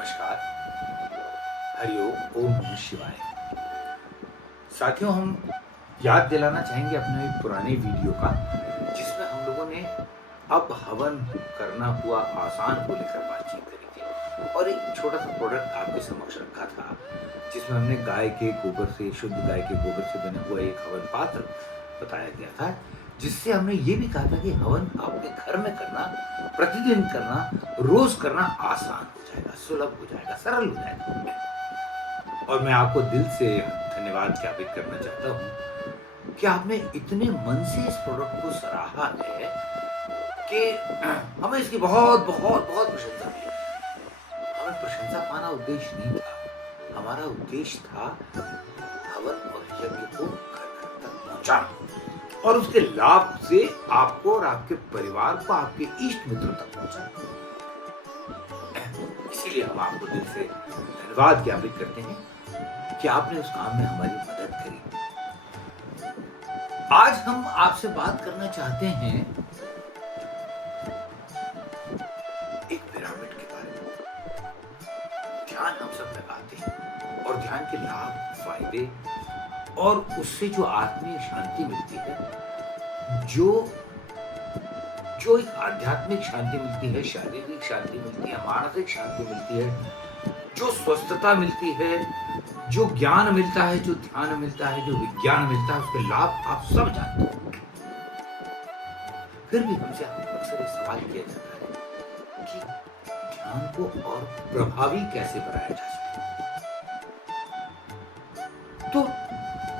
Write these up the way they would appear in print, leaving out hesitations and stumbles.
नमस्कार, हरिओम, ओम नमः शिवाय। साथियों, हम याद दिलाना चाहेंगे अपने एक पुराने वीडियो का, जिसमें हम लोगों ने अब हवन करना हुआ आसान को लेकर बातचीत करी थी और एक छोटा-सा प्रोडक्ट आपके समक्ष रखा था, जिसमें हमने गाय के गोबर से, शुद्ध गाय के गोबर से बना हुआ एक हवन पात्र बताया गया था, जिससे हमने ये भी कहा था कि हवन अपने घर में करना, प्रतिदिन करना, रोज़ करना आसान हो जाएगा, सुलभ हो जाएगा, सरल हो जाएगा। और मैं आपको दिल से धन्यवाद ज्ञापित करना चाहता हूँ कि आपने इतने मन से इस प्रोडक्ट को सराहा है कि हमें इसकी बहुत बहुत बहुत प्रशंसा मिली। हमें प्रशंसा पाना उद्देश्य नहीं था, हमारा उद्देश्य था हवन और यज्ञ को घर घर तक पहुंचाना और उसके लाभ से आपको और आपके परिवार को, आपके इष्ट मित्रों तक पहुंचाना। इसीलिए हम आपको दिल से धन्यवाद ज्ञापित करते हैं कि आपने उस काम में हमारी मदद करी। आज हम आपसे बात करना चाहते हैं एक पिरामिड के बारे में। ध्यान हम सब लगाते हैं और ध्यान के लाभ, फायदे और उससे जो आत्मीय शांति मिलती है, जो एक आध्यात्मिक शांति मिलती है, शारीरिक शांति मिलती है, मानसिक शांति मिलती है, जो स्वस्थता मिलती है, जो ज्ञान मिलता है, जो ध्यान मिलता है, जो विज्ञान मिलता है, उसके लाभ आप सब जानते हैं। फिर भी हमसे अक्सर एक सवाल किया जाता है कि ध्यान को और प्रभावी कैसे बनाया जा सकता। तो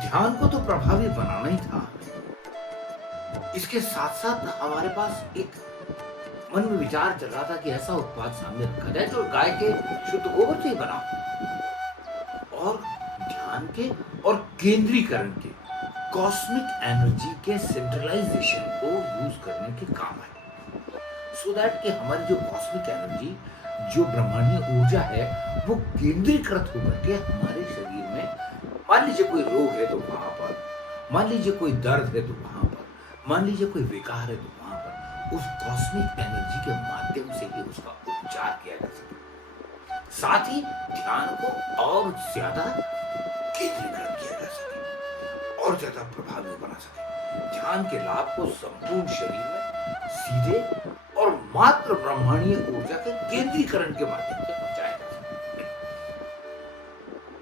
ध्यान को तो प्रभावी बनाना ही था। इसके साथ साथ हमारे पास एक मन में विचार चल रहा था कि ऐसा उत्पाद सामने रखा जाए जो गाय के शुद्ध गोबर से ही बना और ध्यान के और केंद्रीकरण के, कॉस्मिक एनर्जी के सेंट्रलाइजेशन को यूज करने के काम है, सो दैट कि हमारी जो कॉस्मिक एनर्जी, जो ब्रह्मांडीय ऊर्जा है, वो केंद्रीकृत होकर के हमारे शरीर में, मान लीजिए कोई रोग है तो वहां पर, मान लीजिए कोई दर्द है तो वहां पर, मान लीजिए कोई विकार है तो वहां पर उस कॉस्मिक एनर्जी के माध्यम से ही उसका उपचार किया जा सके। साथ ही ध्यान को और ज्यादा केंद्रीकृत किया जा सके और ज्यादा प्रभावी बना सके। ध्यान के लाभ को संपूर्ण शरीर में सीधे और मात्र ब्रह्मांडीय ऊर्जा के केंद्रीकरण के माध्यम से पहुंचाया जा सके।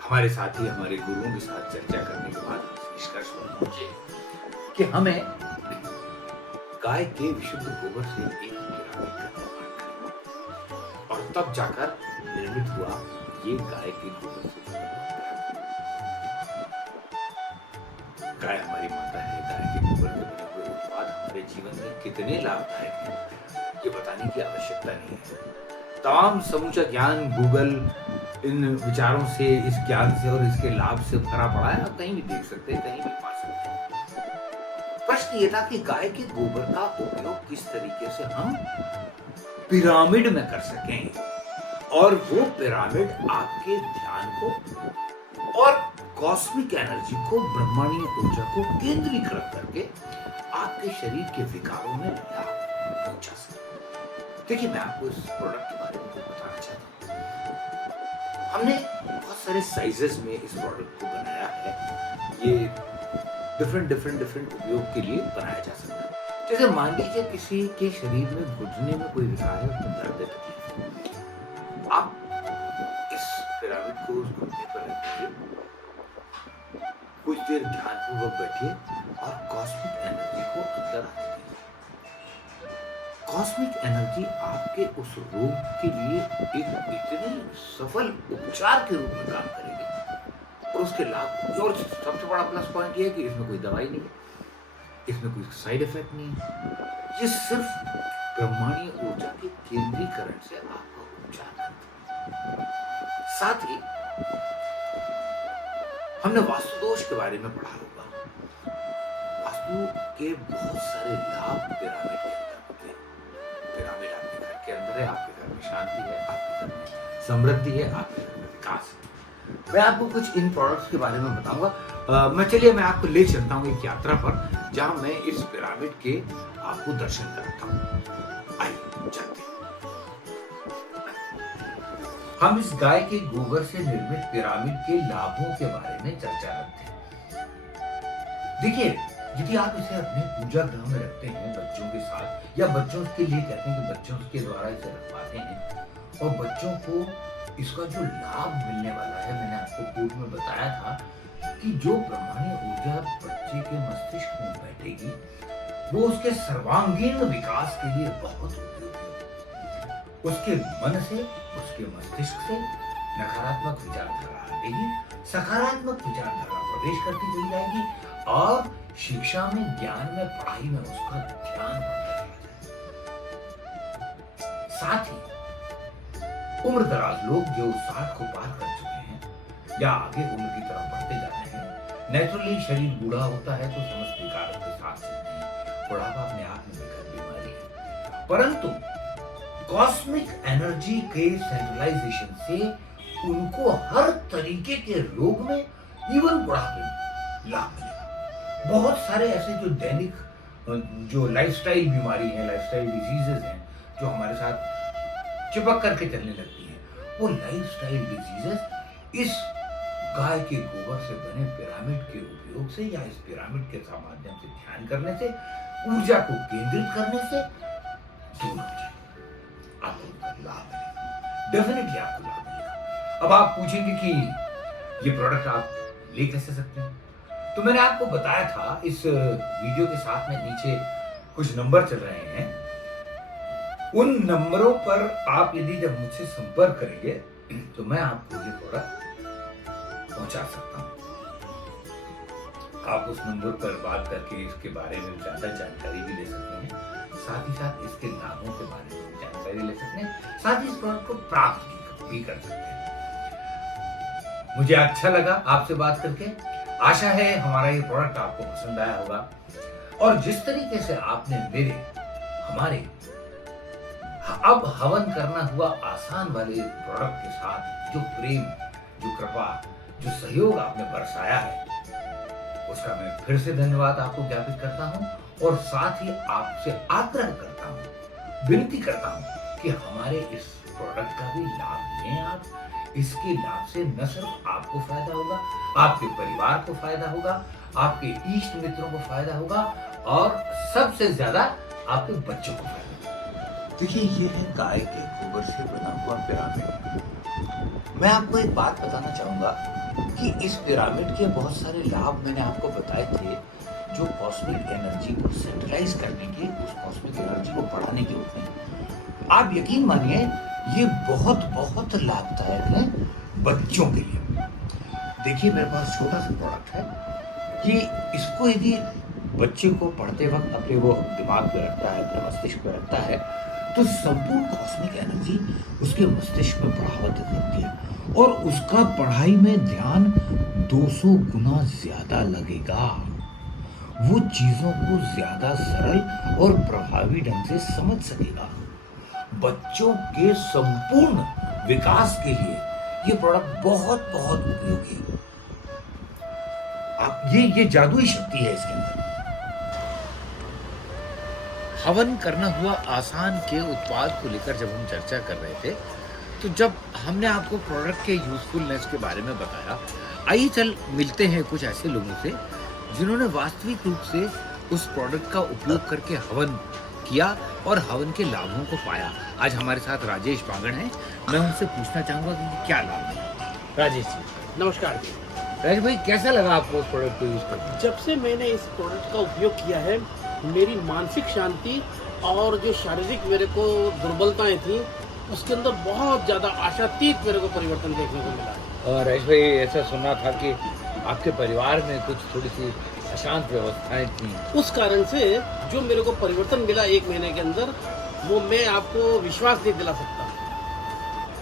हमारे साथी, हमारे गुरुओं के साथ चर्चा करने के बाद निष्कर्ष पर पहुंचे कि हमें गाय के विशुद्ध गोबर से एक पिरामिड का निर्माण करना और तब जाकर निर्मित हुआ ये गाय के गोबर से। गाय हमारी माता है। गाय के गोबर से बने हुए उत्पाद हमारे जीवन में कितने लाभदायक हैं, ये बताने की आवश्यकता नहीं है। तमाम समूचा ज्ञान गूगल इन विचारों से, इस ज्ञान से और इसके लाभ से भरा पड़ा है। आप कहीं भी देख सकते हैं, कहीं भी पा सकते हैं। प्रश्न ये था कि गाय के गोबर का उपयोग किस तरीके से हम पिरामिड में कर सकें और वो पिरामिड आपके ध्यान को और कॉस्मिक एनर्जी को, ब्रह्मांडीय ऊर्जा को केंद्रीकृत करके आपके शरीर के विकारों में लाभ पहुंचा सके। देखिए, मैं आपको इस प्रोडक्ट के बारे में बताना चाहता हूँ। हमने बहुत सारे साइजेस में इस प्रोडक्ट को बनाया है। ये डिफरेंट उपयोग के लिए बनाया जा सकता है। जैसे मान लीजिए किसी के शरीर में घुटने में कोई विकार है, उसमें दर्द है, आप इस पिरामिड को उस घुटने पर रखिए, कुछ देर ध्यानपूर्वक बैठिए और कॉस्मिक एनर्जी को अंदर आने दीजिए। कॉस्मिक एनर्जी आपके उस रोग के लिए एक इतने सफल उपचार के रूप में काम करेगी और उसके लाभ। और सबसे बड़ा प्लस पॉइंट ये है कि इसमें कोई दवाई नहीं है, इसमें कोई साइड इफेक्ट नहीं है। ये सिर्फ ब्रह्मांडीय ऊर्जा के केंद्रीकरण से आपका उपचार करता है। साथ ही हमने वास्तु दोष के बारे में पढ़ा होगा। वास्तु के बहुत सारे लाभ पिरामिड के अंदर होते हैं। पिरामिड आपके घर के अंदर है, आपके घर में शांति है, आपके घर में समृद्धि है, आपके घर में विकास है। मैं आपको कुछ इन प्रोडक्ट्स के बारे में बताऊंगा। मैं आपको ले चलता हूँ एक यात्रा पर, जहां मैं इस पिरामिड के आपको दर्शन कराता हूँ। आइए चलते हैं। हम इस गाय के गोबर से निर्मित पिरामिड के लाभों के बारे में चर्चा करते हैं। देखिए, यदि आप इसे अपने पूजा गृह में रखते हैं बच्चों के साथ, या बच्चों के लिए कहते हैं कि बच्चों के द्वारा इसे रखवाते हैं, और बच्चों को इसका जो लाभ मिलने वाला है, मैंने आपको पूर्व में बताया था कि जो ब्रह्मांडीय ऊर्जा बच्चे के मस्तिष्क में बैठेगी वो उसके सर्वांगीण विकास के लिए बहुत उपयोगी है। उसके मन से, उसके मस्तिष्क से नकारात्मक विचारधारा हटेगी, सकारात्मक विचारधारा प्रवेश करती चली जाएगी, और शिक्षा में, ज्ञान में, पढ़ाई में उसका ध्यान बढ़ता जाएगा। साथ ही उम्र दराज लोग जो 60 को पार कर चुके हैं या आगे उम्र की तरफ बढ़ते जा रहे हैं, नेचुरली शरीर बूढ़ा होता है तो समस्त विकार के साथ चलते हैं। बुढ़ापा अपने आप में बेकार बीमारी है, परंतु कॉस्मिक एनर्जी के सेंट्रलाइजेशन से उनको हर तरीके के रोग में, इवन बुढ़ापे में लाभ मिलेगा। बहुत सारे ऐसे जो दैनिक जो लाइफस्टाइल बीमारी है, लाइफस्टाइल डिजीजेस हैं, जो हमारे साथ चिपक करके चलने लगती है, वो लाइफस्टाइल डिजीजेस इस गाय के गोबर से बने पिरामिड के उपयोग से, या इस पिरामिड के माध्यम से ध्यान करने से, ऊर्जा को केंद्रित करने से दूर हो जाए। आपको लाभ मिलेगा, डेफिनेटली आपको लाभ मिलेगा। अब आप पूछेंगे कि ये प्रोडक्ट आप ले कैसे सकते हैं, तो मैंने आपको बताया था इस वीडियो के साथ में नीचे कुछ नंबर चल रहे हैं, उन नंबरों पर आप यदि जब मुझसे संपर्क करेंगे तो मैं आपको ये प्रोडक्ट पहुंचा सकता हूं। आप उस नंबर पर बात करके इसके बारे में ज्यादा जानकारी भी ले सकते हैं, साथ ही साथ इसके लाभों के बारे में जानकारी ले सकते हैं, साथ ही इस प्रोडक्ट को प्राप्त भी कर सकते हैं। मुझे अच्छा लगा आपसे बात करके, आशा है हमारा ये प्रोडक्ट आपको पसंद आया होगा, और जिस तरीके से आपने हमारे अब हवन करना हुआ आसान वाले प्रोडक्ट के साथ जो प्रेम, जो कृपा, जो सहयोग आपने बरसाया है, उसका मैं फिर से धन्यवाद आपको ज्ञापित करता हूं, और साथ ही आपसे आग्रह करता हूं, विनती करता हूं कि हमारे इस प्रोडक्ट का भी लाभ लें आप। इसके लाभ से न सिर्फ आपको फायदा होगा, आपके परिवार को फायदा होगा, आपके इष्ट मित्रों को फायदा होगा, और सबसे ज्यादा आपके बच्चों को फायदा होगा। देखिए, ये है गाय के गोबर से बना हुआ पिरामिड। मैं आपको एक बात बताना चाहूंगा कि इस पिरामिड के बहुत सारे लाभ मैंने आपको बताए थे, जो कॉस्मिक एनर्जी को सेंट्रलाइज करने के, उस कॉस्मिक एनर्जी को बढ़ाने के होते हैं। आप यकीन मानिए, ये बहुत बहुत लाभदायक है बच्चों के लिए। देखिए, मेरे पास छोटा सा प्रोडक्ट है कि इसको यदि बच्चे को पढ़ते वक्त अपने वो दिमाग पे रखता है, अपने मस्तिष्क पे रखता है, तो संपूर्ण कॉस्मिक एनर्जी उसके मस्तिष्क में बढ़ावा दे देती है, और उसका पढ़ाई में ध्यान 200 गुना ज्यादा लगेगा। वो चीजों को ज्यादा सरल और प्रभावी ढंग से समझ सकेगा। बच्चों के संपूर्ण विकास के लिए ये प्रोडक्ट बहुत बहुत उपयोगी है। आप ये जादुई शक्ति है इसके अंदर। हवन करना हुआ आसान के उत्पाद को लेकर जब हम चर्चा कर रहे थे, तो जब हमने आपको प्रोडक्ट के यूजफुलनेस के बारे में बताया, आइए चल मिलते हैं कुछ ऐसे लोगों से जिन्होंने वास्तविक रूप से उस प्रोडक्ट का उपयोग करके हवन किया और हवन के लाभों को पाया। आज हमारे साथ राजेश बांगड़ हैं। मैं उनसे पूछना चाहूंगा कि क्या लाभ है। राजेश जी, नमस्कार जी। राजेश भाई, कैसा लगा आपको उस प्रोडक्ट को यूज करके? जब से मैंने इस प्रोडक्ट का उपयोग किया है, मेरी मानसिक शांति और जो शारीरिक मेरे को दुर्बलताएं थी, उसके अंदर बहुत ज़्यादा आशातीत मेरे को परिवर्तन देखने को मिला है। और राजेश भाई, ऐसा सुना था कि आपके परिवार में कुछ थोड़ी सी अशांत व्यवस्थाएं थी, उस कारण से जो मेरे को परिवर्तन मिला 1 महीने के अंदर, वो मैं आपको विश्वास नहीं दिला सकता।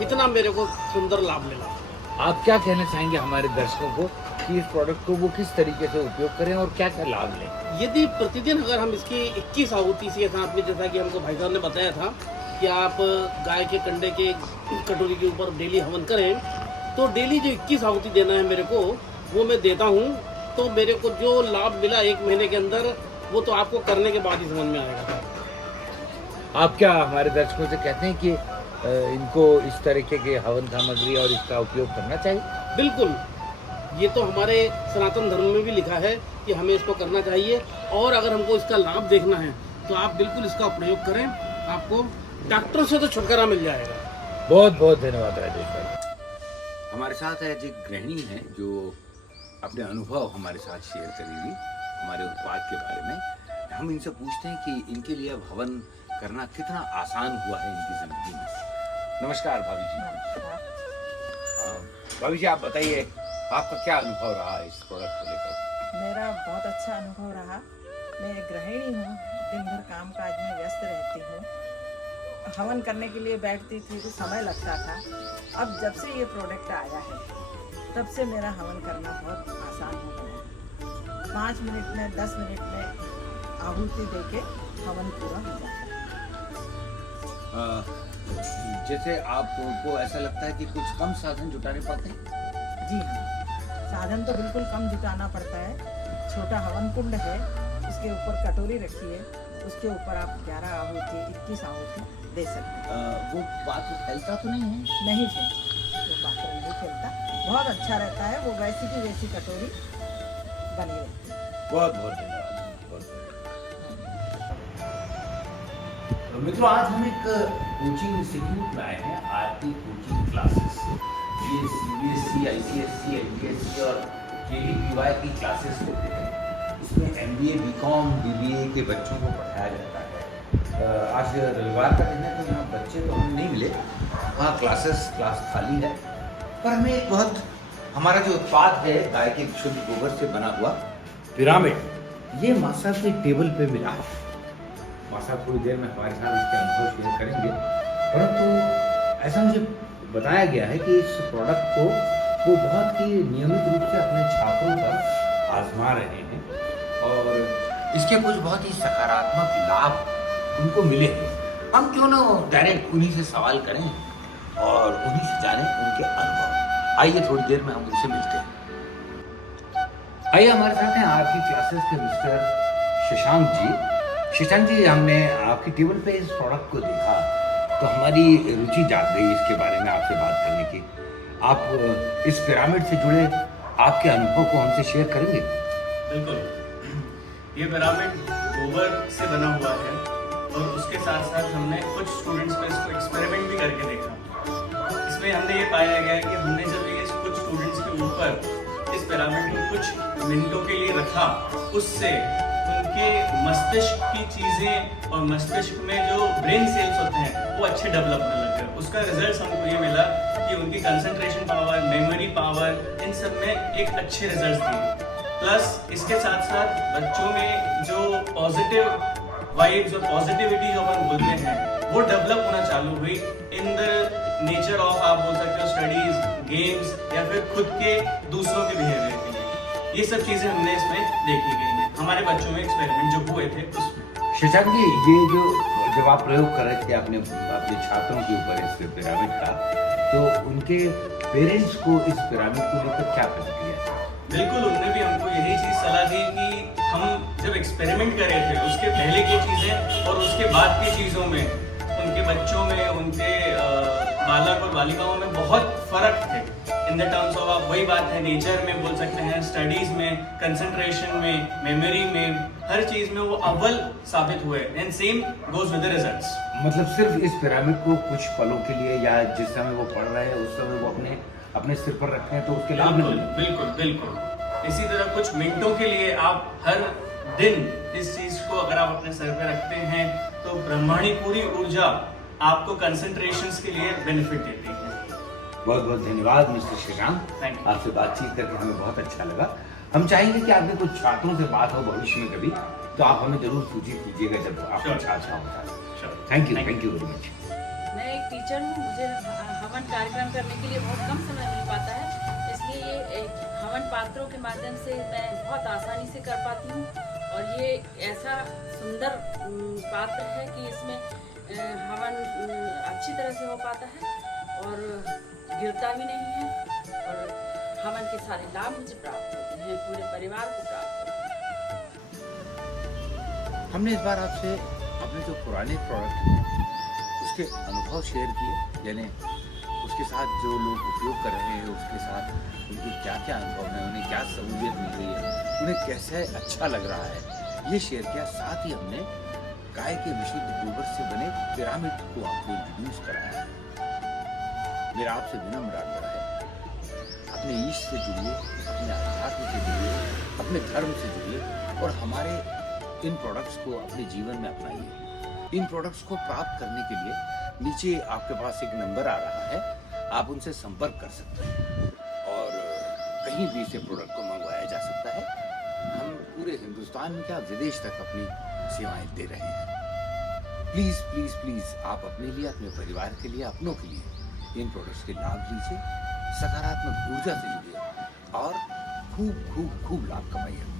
इतना मेरे को सुंदर लाभ मिला। आप क्या कहना चाहेंगे हमारे दर्शकों को कि इस प्रोडक्ट को वो किस तरीके से उपयोग करें और क्या क्या लाभ लें? यदि प्रतिदिन अगर हम इसकी 21 आहुति से साथ में, जैसा कि हमको भाई साहब ने बताया था कि आप गाय के कंडे के कटोरी के ऊपर डेली हवन करें, तो डेली जो 21 आहुति देना है मेरे को, वो मैं देता हूँ। तो मेरे को जो लाभ मिला 1 महीने के अंदर, वो तो आपको करने के बाद ही समझ में आएगा। आप क्या हमारे दर्शकों से कहते हैं कि इनको इस तरीके के हवन सामग्री और इसका उपयोग करना चाहिए? बिल्कुल, ये तो हमारे सनातन धर्म में भी लिखा है कि हमें इसको करना चाहिए, और अगर हमको इसका लाभ देखना है तो आप बिल्कुल इसका प्रयोग करें, आपको डॉक्टरों से तो छुटकारा मिल जाएगा। बहुत बहुत धन्यवाद राजेश भाई। हमारे साथ है एक गृहिणी है जो अपने अनुभव हमारे साथ शेयर करेंगी हमारे उत्पाद के बारे में। हम इनसे पूछते हैं कि इनके लिए अब हवन करना कितना आसान हुआ है इनकी जिंदगी में। नमस्कार भाभी जी। भाभी जी, आप बताइए आपका क्या अनुभव रहा इस प्रोडक्ट को लेकर? मेरा बहुत अच्छा अनुभव रहा। मैं एक गृहिणी हूँ, दिन भर काम काज में व्यस्त रहती हूँ। हवन करने के लिए बैठती थी तो समय लगता था। अब जब से ये प्रोडक्ट आया है तब से मेरा हवन करना बहुत आसान हो गया है। 5 मिनट में 10 मिनट में आहुति देके हवन पूरा हो जाता है। जैसे आपको ऐसा लगता है कि कुछ कम साधन जुटाने पड़ते हैं? जी हाँ, साधन तो बिल्कुल कम जुटाना पड़ता है। छोटा हवन कुंड है, उसके ऊपर कटोरी रखी है, उसके ऊपर आप 11 आहुति 21 आहुति दे सकते हैं। वो पात्र फैलता तो नहीं है? नहीं फैलता, वो पात्र नहीं फैलता, बहुत अच्छा रहता है। वो वैसी की वैसी कटोरी बनी रहती है। बहुत बहुत धन्यवाद। तो मित्रों, आज हम एक कोचिंग इंस्टीट्यूट में आए हैं, आरती कोचिंग क्लासेस। ये CBSE, ICSE, LPSE और KVPY की क्लासेस होते हैं। इसमें MBA, BCom, BBA के बच्चों को पढ़ाया जाता है। आज रविवार का दिन है तो यहाँ बच्चे तो हमें नहीं मिले, हाँ क्लास खाली है। पर हमें एक बहुत, हमारा जो उत्पाद है गाय के शुद्ध गोबर से बना हुआ पिरामिड, ये माँ साहब की टेबल पे मिला है। माँ साहब थोड़ी देर में हमारे साथ इसके अनुभव शेयर करेंगे, परंतु ऐसा मुझे बताया गया है कि इस प्रोडक्ट को वो बहुत ही नियमित रूप से अपने छात्रों पर आजमा रहे हैं और इसके कुछ बहुत ही सकारात्मक लाभ उनको मिले हैं। हम क्यों ना डायरेक्ट उन्हीं से सवाल करें और उन्हीं से जानें उनके अनुभव। आइए थोड़ी देर में हम उनसे मिलते हैं। आइए, हमारे साथ हैं आपकी क्लासेस के मिस्टर शशांक जी। शशांक जी, हमने आपकी टेबल पे इस प्रोडक्ट को देखा तो हमारी रुचि जाग गई इसके बारे में आपसे बात करने की। आप इस पिरामिड से जुड़े आपके अनुभव को हमसे शेयर करेंगे? बिल्कुल। ये पिरामिड गोबर से बना हुआ है और उसके साथ साथ हमने कुछ स्टूडेंट्स को इसको एक्सपेरिमेंट भी करके देखा। इसमें हमने ये पाया गया कि हमने जब ये कुछ स्टूडेंट्स के ऊपर इस पिरामिड को कुछ मिनटों के लिए रखा, उससे उनके मस्तिष्क की चीज़ें और मस्तिष्क में जो ब्रेन सेल्स होते हैं वो अच्छे डेवलप होने लग गए। उसका रिजल्ट हमको ये मिला कि उनकी कंसंट्रेशन पावर, मेमोरी पावर, इन सब में एक अच्छे रिजल्ट दिए। प्लस इसके साथ साथ बच्चों में जो पॉजिटिव वाइब्स और पॉजिटिविटी जो अपन बोलते हैं वो डेवलप होना चालू हुई इन द नेचर ऑफ, आप बोल सकते हो, स्टडीज, गेम्स या फिर खुद के दूसरों के बिहेवियर के लिए। ये सब चीज़ें हमने इसमें देखी गई हैं हमारे बच्चों में एक्सपेरिमेंट जो हुए थे उसमें। शशांक जी, ये जो जब आप प्रयोग कर रहे थे अपने छात्रों के ऊपर इस पिरामिड का, तो उनके पेरेंट्स को इस पिरामिड को लेकर क्या प्रतिक्रिया है? बिल्कुल, उन्होंने भी हमको यही चीज़ सलाह दी कि हम जब एक्सपेरिमेंट कर रहे थे उसके पहले की चीज़ें और उसके बाद की चीज़ों में उनके बच्चों में, उनके बालक और बालिकाओं में बहुत फ़र्क थे। इन द टर्म्स ऑफ, आप वही बात है, नेचर में बोल सकते हैं, स्टडीज़ में, कंसंट्रेशन में, मेमोरी में, हर चीज़ में वो अव्वल साबित हुए। And same goes with the results. मतलब सिर्फ इस पिरामिड को कुछ पलों के लिए या जिस समय वो पढ़ रहे हैं उस समय वो अपने सिर पर रखते हैं तो उसके लाभ बिल्कुल मिलते हैं। बिल्कुल बिल्कुल। इसी तरह कुछ मिनटों के लिए आप हर दिन इस चीज को अगर आप अपने सर पे रखते हैं तो ब्रह्मांडी पूरी ऊर्जा आपको कंसंट्रेशंस के लिए बेनिफिट देती है। बहुत बहुत धन्यवाद मिस्टर शशांक, Thank you. आपसे बातचीत करके हमें बहुत अच्छा लगा। हम चाहेंगे कि आपके कुछ छात्रों से बात हो भविष्य में कभी, तो आप हमें जरूर सूचित कीजिएगा जब आपका Sure. छात्र होता है। Sure. Thank you Thank you. Very much. मैं एक टीचर हूँ, मुझे हवन कार्यक्रम करने के लिए बहुत कम समय मिल पाता है, इसलिए ये एक हवन पात्रों के माध्यम से मैं बहुत आसानी से कर पाती हूँ। और ये ऐसा सुंदर पात्र है कि इसमें हवन अच्छी तरह से हो पाता है और गिरता भी नहीं है, और हवन के सारे लाभ मुझे प्राप्त होते हैं, पूरे परिवार को प्राप्त होते हैं। हमने इस बार आपसे अपने जो पुराने प्रोडक्ट हैं उसके उसके अनुभव शेयर किए, यानी उसके साथ जो लोग उपयोग कर रहे हैं उसके साथ उनके क्या क्या अनुभव है, उन्हें क्या सहूलियत मिल रही है, उन्हें कैसे अच्छा लग रहा है, ये शेयर किया। साथ ही हमने गाय के विशुद्ध गोबर से बने पिरामिड को आपको इंट्रोड्यूस कराया। मेरा आपसे विनम्र आग्रह है, अपने ईश से जुड़िए, अपने आध्यात्म से जुड़िए, अपने धर्म से जुड़िए और हमारे इन प्रोडक्ट्स को अपने जीवन में अपनाइए। इन प्रोडक्ट्स को प्राप्त करने के लिए नीचे आपके पास एक नंबर आ रहा है, आप उनसे संपर्क कर सकते हैं और कहीं भी से प्रोडक्ट को मंगवाया जा सकता है। हम पूरे हिंदुस्तान में क्या विदेश तक अपनी सेवाएं दे रहे हैं। प्लीज प्लीज प्लीज आप अपने लिए, अपने परिवार के लिए, अपनों के लिए इन प्रोडक्ट्स के लाभ लीजिए, सकारात्मक ऊर्जा से जुड़िए और खूब खूब खूब लाभ कमाइए।